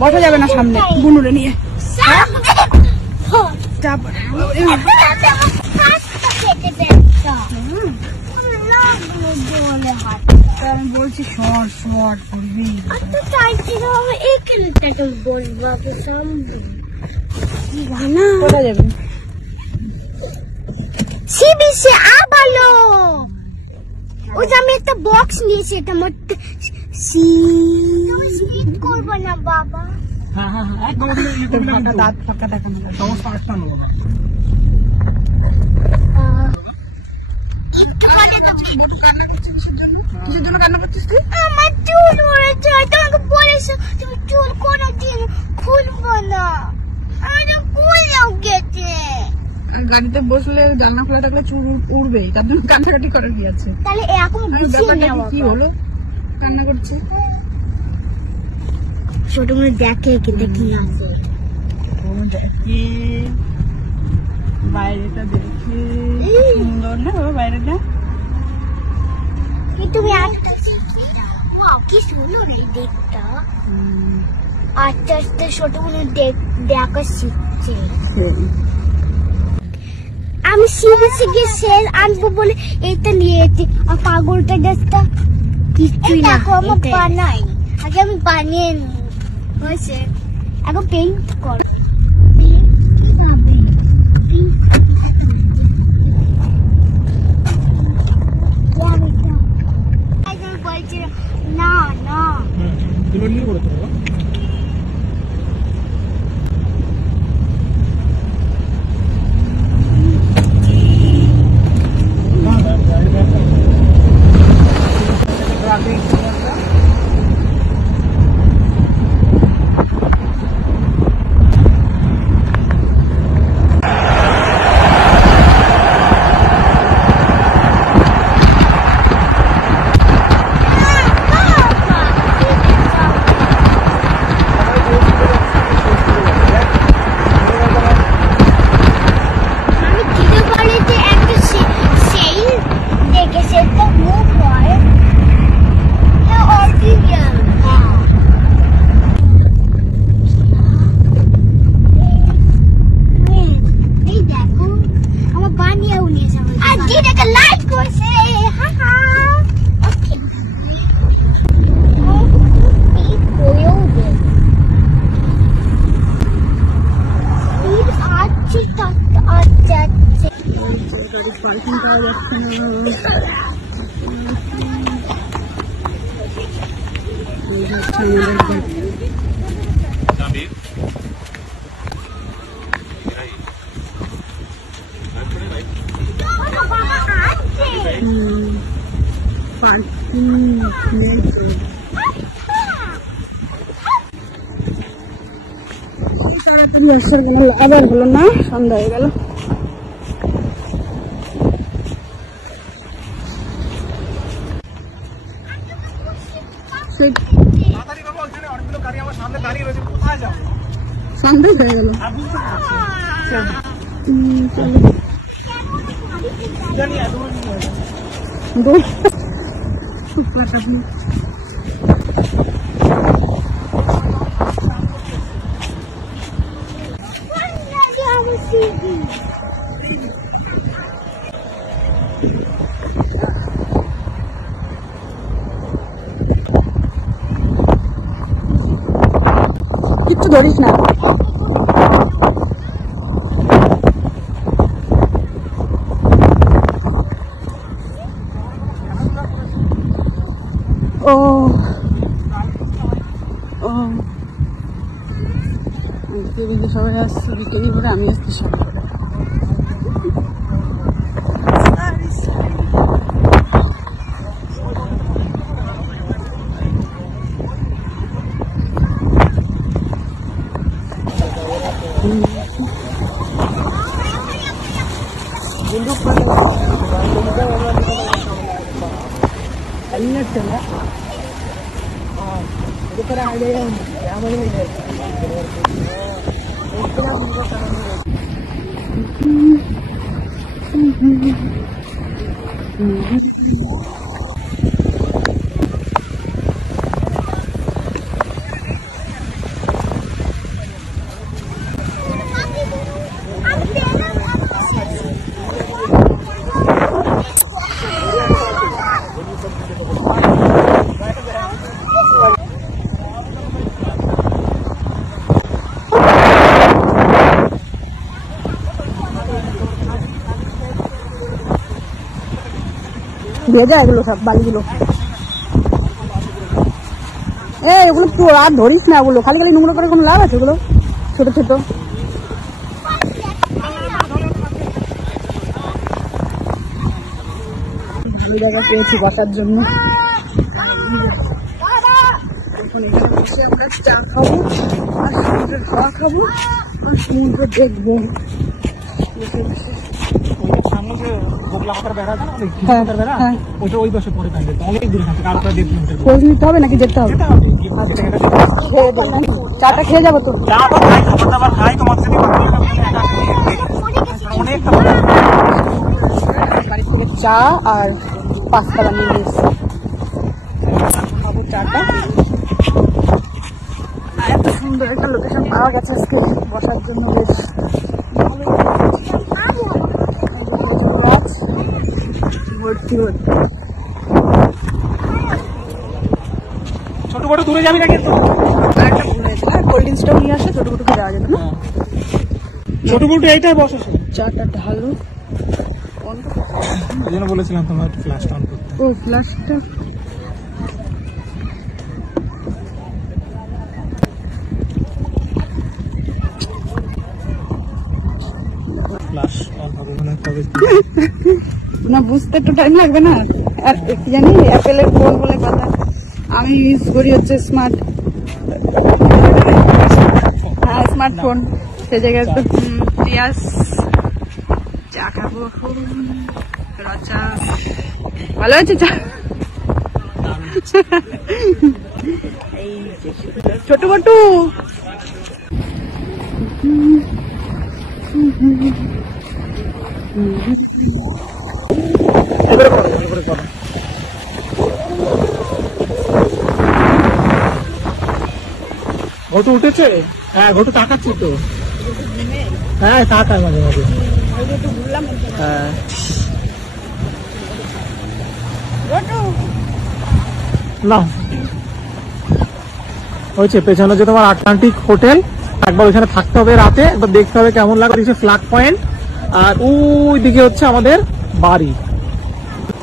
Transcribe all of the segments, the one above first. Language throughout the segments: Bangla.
বসা যাবে না সামনে বুনুরে নিয়ে। আমি বলছি শর্ট শর্ট করবি কোথায় যাবে? ওই যে আমি একটা বক্স নিয়েছি, এটা মধ্যে করবো না বাবা। দাঁত ফাঁকা দেখা না কিসের জন্য কান্না করছিস তুই? আমার চুল উড়েছে, তোমাকে বলেছো তুমি চুল কোনোদিন খুলবো না, আমার খুলেও গেছে। গাড়িতে বসলে জানলা খোলা থাকলে চুল উড়বেই, তার জন্য কান্নাকাটি করে গিয়েছে। তাহলে এখন ব্যাপারটা কি হলো কান্না করছে? ছোট মেয়ে দেখে কি দেখি আছে, দেখে বাইরেটা দেখে সুন্দর না বাবা বাইরেটা। তুমি একটা কি সুন্দর এই দেখটা, আস্তে আস্তে ছোট মেয়ে দেখা শিখছে। আমি শিখেছি গিয়ে সেল আনবো বলে এটা নিয়েছি, আর পাগলটা ড্রেসটা কিছুই না আমার বানাই, আগে আমি বানিয়ে নি হয়েছে, এখন পেইন্ট কর। না না পার্কিং পাওয়া যাচ্ছে না, আবার হলো না, সন্ধ্যা হয়ে গেল। সন্ধ্যা হয়ে গেল। কিচ্ছু ধরিস না। ও ও সবাই আসছে বিকেলি করে, আমি আসছি সবাই করে। ভেজা এগুলো সব বালিগুলো। এগুলো পুরো আর ধরিস না, ওগুলো খালি খালি নোংরা করে কোনো লাভ আছে? ওগুলো ছোট ছোট। ভালো জায়গা পেয়েছি বসার জন্য। এখন এখানে বসে আমরা চা খাবো আর সমুদ্রের হাওয়া খাবো আর সমুদ্র দেখবো বসে বসে। খোঁজ নিতে হবে নাকি যেতে হবে? চাটা খেয়ে যাবো তো? বাড়ি থেকে চা আর পাস্তা বানিয়ে নিয়েছি, খাবো চাটা। এত সুন্দর একটা লোকেশন পাওয়া গেছে আজকে বসার জন্য, বেশ ভর্তি ভর্তি। ছোট বড় দূরে যাবি না কিন্তু? আরেকটা ভুল হয়েছিল, কোল্ড ড্রিঙ্কসটাও নিয়ে আসে, ছোট বড় দেওয়া যেত না। ছোট বড় এইটাই বসে চাটা ঢালো। এই জন্য বলেছিলাম তোমার ফ্ল্যাশটা অন করতে। ও ফ্ল্যাশটা ফ্ল্যাশ অন হবে মানে তবে না, বুঝতে একটু টাইম লাগবে না। আর কি জানি অ্যাপেলের ফোন বলে কথা, আমি ইউজ করি হচ্ছে স্মার্ট, হ্যাঁ স্মার্টফোন। সে জায়গায় তো পিয়াজ চা খাবো এখন। চা ভালো আছে চা। এই ছোট বটু এবারে করো, এবারে করো। ঘটু উঠেছে? হ্যাঁ ঘটু তাকাচ্ছে তো। হ্যাঁ তাকায় মাঝে মাঝে। হ্যাঁ না হয়েছে পেছনে যে তোমার আটলান্টিক হোটেল, একবার ওইখানে থাকতে হবে রাতে, একবার দেখতে হবে কেমন লাগে ফ্ল্যাগ পয়েন্ট। আর ওই দিকে হচ্ছে আমাদের বাড়ি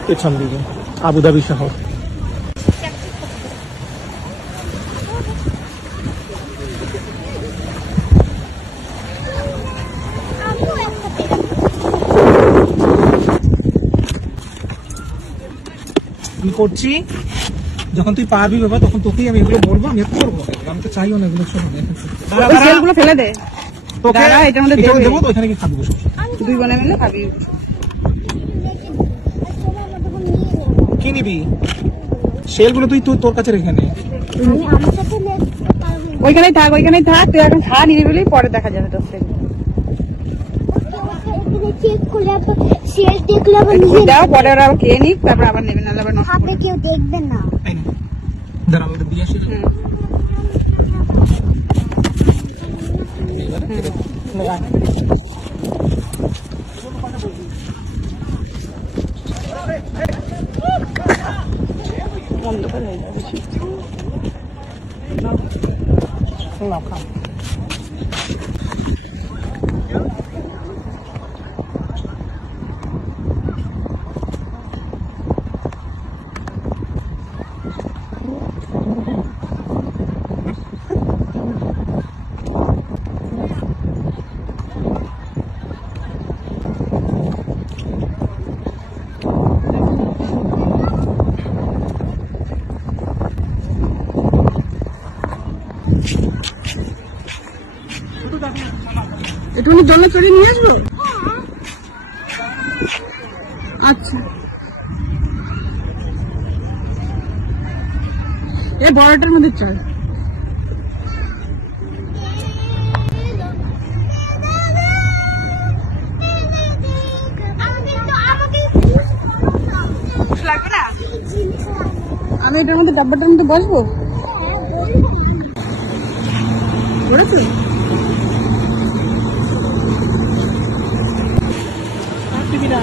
পেছন দিকে, আবুধাবি শহর। কি করছি যখন তুই পারবি বাবা তখন তোকেই আমি এগুলো বলবো, আমি একটু করবো, আমি তো চাইও না এগুলো সেলগুলো ফেলে দে। তোকে এটার মধ্যে দেবো তো, ওইখানে কি খাবি বসে? দুই বোনে মিলে খাবি। কি নিবি? সেলগুলো তুই তোর কাছে রেখে নে। ওইখানেই থাক, ওইখানেই থাক, তুই এখন খা নিবি বলেই পরে দেখা যাবে তোর থেকে। দাও পরে ওরা আবার খেয়ে নিক, তারপর আবার নেবে, নাহলে আবার নষ্ট করবে। কেউ দেখবেন না। দাঁড়া আমাকে দিয়ে আসি। অন্ধকার হয়ে যাবে। না খা। একটু জলে চড়িয়ে নিয়ে আসবো। আচ্ছা এই বড়টার মধ্যে চল। লাগবে না, আমি এটার মধ্যে ডাব্বাটার মধ্যে বসবো। বলেছো এটা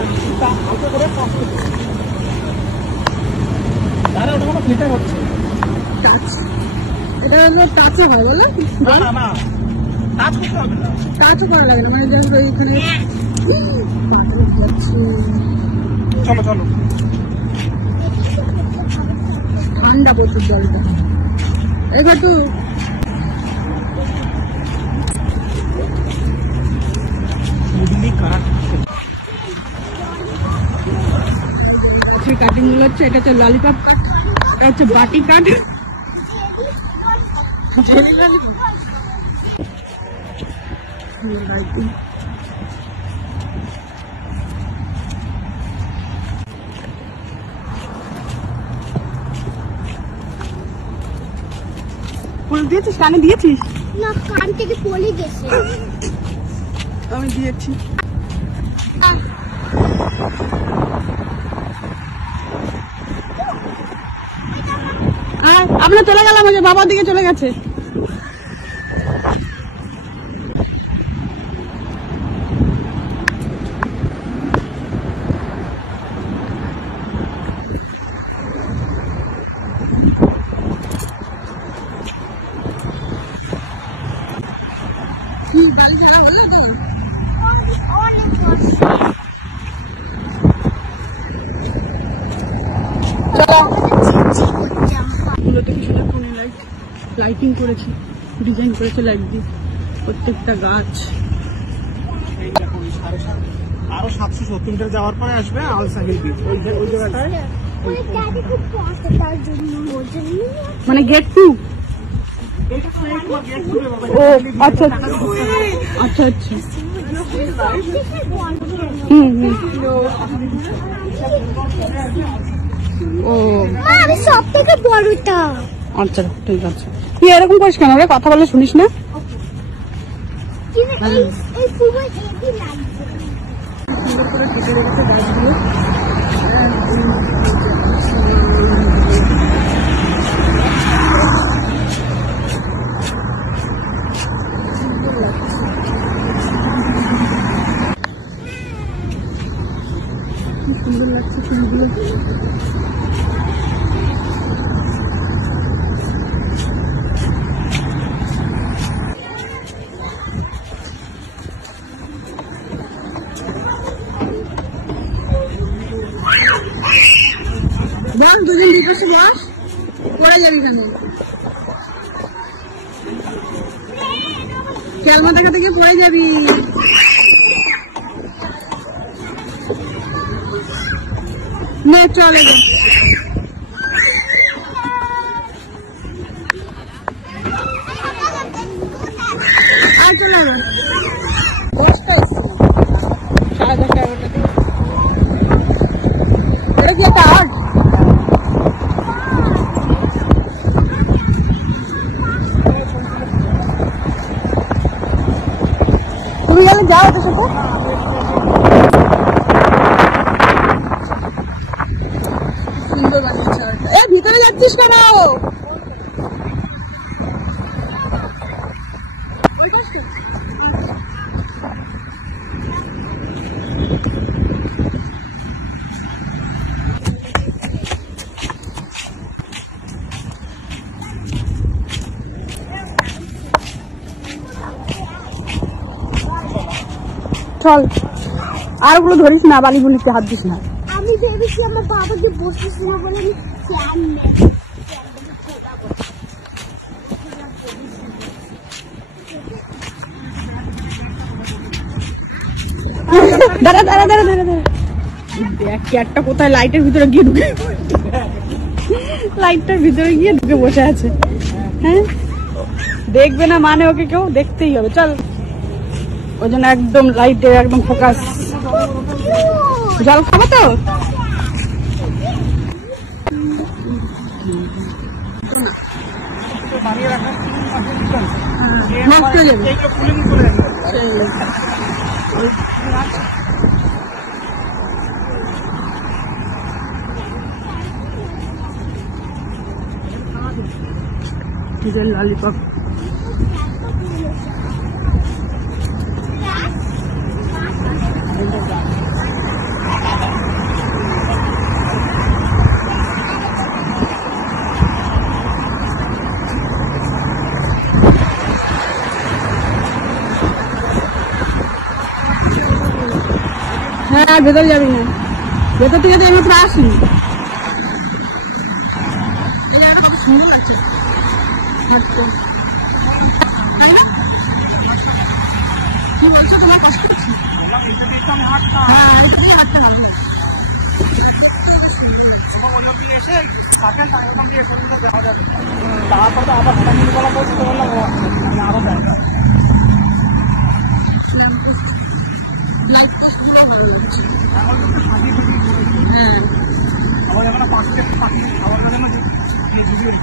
হলো টাচও হয় বলো? টাচও করা লাগে না, মানে যেমন ওইখানে চলো চলো ঠান্ডা প্রচুর জলটা। এবার তো কাটিং গুলো হচ্ছে, এটা হচ্ছে ললিপপ কাট, এটা হচ্ছে বাটি কাট। ফুল দিয়েছিস, কানে দিয়েছিস? না, কান থেকে পড়ে গেছে। আমি দিয়েছি। আমরা চলে গেলাম, ওই যে বাবার দিকে চলে গেছে। গুলোতে কিছুটা কোনে লাইটিং করেছি, ডিজাইন করেছে লাইট দিয়ে প্রত্যেকটা গাছ। আরো 770 মিটার যাওয়ার পরে আসবে আল সাহিল বিচ, ওই জায়গাটায়। মানে গেট টু। ও আচ্ছা আচ্ছা আচ্ছা। ও আমি সব থেকে বড়টা। আচ্ছা ঠিক আছে। তুই এরকম করিস কেন রে, কথা বলে শুনিস না? এই ফুল এটি লাগছে। সুন্দর করে কেটে রেখেছে গাছগুলো। সুন্দর লাগছে ফুলগুলো। বল দুজন দিতেছি, বস পড়ে যাবি কেন? খেলমা দেখাতে গিয়ে পড়ে যাবি। নে চলে যা। আর চলে যাবে। দশটা সাড়ে 10টা 11টা। এটা কি একটা আর্ট? তুমি গেলে যাও ওদের সাথে। সুন্দর বানিয়েছে আর্টটা। এ ভিতরে যাচ্ছিস কেন? চল, আর ওগুলো ধরিস না, বালি বুলিতে হাত দিস না। আমি ভেবেছি আমার বাবাকে বসতেছিল বলে আমি প্ল্যান নেই। দাঁড়া দাঁড়া দাঁড়া দাঁড়া দাঁড়া, দেখ ক্যাটটা কোথায় লাইটের ভিতরে গিয়ে ঢুকে, লাইটটার ভিতরে গিয়ে ঢুকে বসে আছে। হ্যাঁ দেখবে না মানে ওকে কেউ, দেখতেই হবে। চল, ওই জন্য একদম লাইটে একদম ফোকাস। জল খাবো তো? নষ্ট হয়ে যাবে। ললিপপ হ্যাঁ, ভেতরে যাবি না, ভেতর থেকে তো এইমাত্র আসি। সুন্দর লাগছে কি বলছো তোমার কষ্ট হচ্ছে? হ্যাঁ এটা দিয়ে হাঁটতে হবে। তারপর তো আবার বলা করছে তো বললাম আরো জায়গা লাইট পোস্টগুলো ভালো লাগছে। হ্যাঁ আবার এখানে পাখিতে পাখি খাবার মানে মানে জল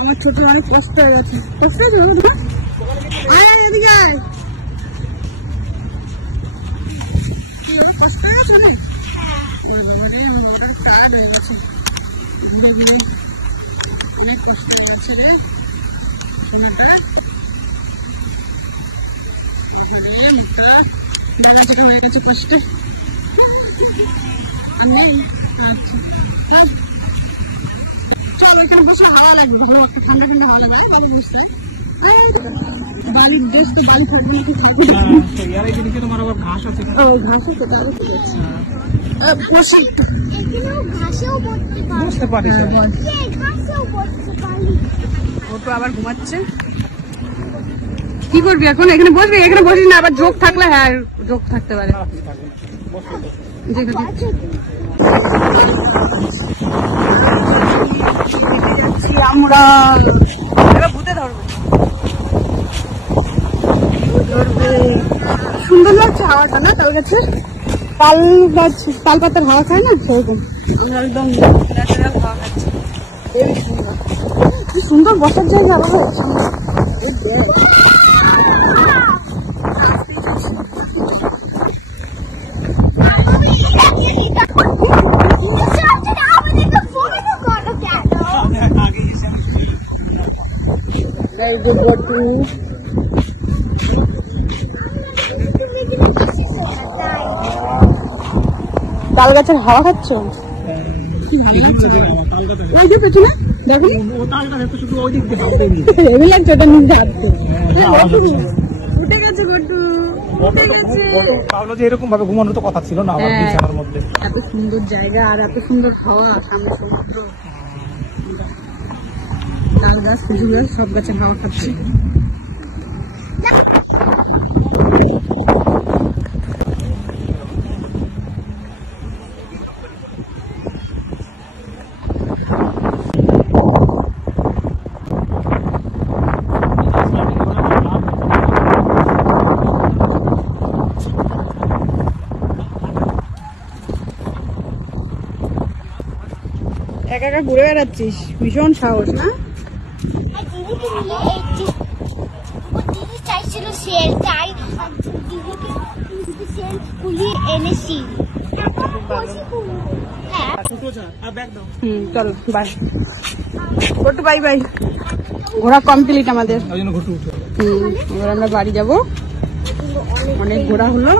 আমার ছোট অনেক কষ্ট হয়ে গেছে। কষ্ট হয়েছে বাবা তোমার? আয় আয় এদিকে আয়। কষ্ট হয়ে গেছে অনেক? কাজ হয়ে গেছে অনেক কষ্ট হয়ে গেছে রে দেখা হয়ে গেছে কষ্টে। চল এখানে বসে হাওয়া লাগবে, ভালো একটা ঠান্ডা ঠান্ডা হাওয়া লাগে বাবু বসতে। বাড়ির ড্রেস তো বাড়ি থাকবে তোমার আবার ঘাস আছে ঘাস আছে তারও ঠিক আছে। বসি এখানেও ঘাসেও বসতে পারি। বুঝতে পারিস ঘাসেও বসতে পারি। ও তো আবার ঘুমাচ্ছে। কি করবি এখন? এখানে বসবি? এখানে বসিস না, আবার যোগ থাকলে হ্যাঁ যোগ থাকতে পারে। আমরা এবার ভূতে ধরবে সুন্দর লাগছে হাওয়াটা না? তাল গাছে তাল গাছ তাল পাতার হাওয়া খায় না সেরকম আমরা একদম ন্যাচারাল হাওয়া খাচ্ছি। কি সুন্দর বসার জায়গা বাবা। তাল গাছের হাওয়া খাচ্ছ? ওই যে পেছনে দেখো হেভি লাগছে ওটা নিজে হাঁটতে। উঠে গেছে গট্টু, উঠে গেছে। ভাবলো যে এরকম ভাবে ঘুমানোর তো কথা ছিল না আমার বিছানার মধ্যে। এত সুন্দর জায়গা আর এত সুন্দর হাওয়া, সামনে সমুদ্র, তাল গাছ খেজুর গাছ সব গাছের হাওয়া খাচ্ছে। একা একা ঘুরে বেড়াচ্ছিস, ভীষণ সাহস না? দিদিকে নিয়ে দিদি চাইছিল সেল চাই, দিদিকে সেল খুলিয়ে এনেছি। হ্যাঁ চল বাই গট্টু, বাই বাই। ঘোরা কমপ্লিট আমাদের। এবার আমরা বাড়ি যাবো, অনেক ঘোরা হলো।